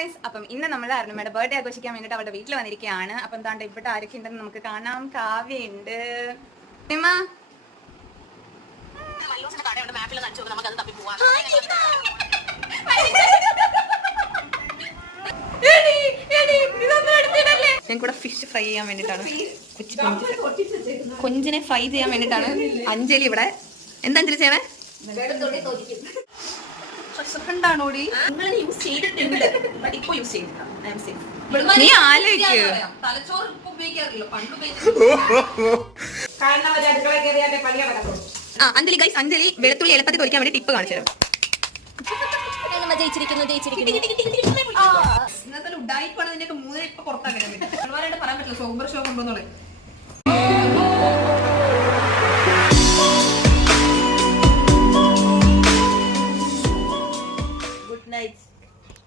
Guys, അപ്പം ഇന്ന് നമ്മൾ അരുണമ്മയുടെ ബർത്ത്ഡേ ആഘോഷിക്കാൻ വേണ്ടിയിട്ട് അവരുടെ വീട്ടിൽ വന്നിരിക്കുകയാണ്. അപ്പം എന്താണ്ട് ഇവിടെ ആരൊക്കെ ഉണ്ടെന്ന് നമുക്ക് കാണാം. കാവ്യുണ്ട്, ഞങ്ങൾക്കൂടെ ഫിഷ് ഫ്രൈ ചെയ്യാൻ വേണ്ടിയിട്ടാണ്, കൊഞ്ചിനെ ഫ്രൈ ചെയ്യാൻ വേണ്ടിയിട്ടാണ് അഞ്ജലി ഇവിടെ. എന്താ അഞ്ജലി ചെയ്യണേ? ോടി നീ ആലോചിക്കൂ. അഞ്ജലി ഗൈസ്, അഞ്ജലി വെളുത്തുള്ളി എളുപ്പത്തിൽ തൊലിക്കാൻ വേണ്ടി ടിപ്പ് കാണിച്ചു തരും.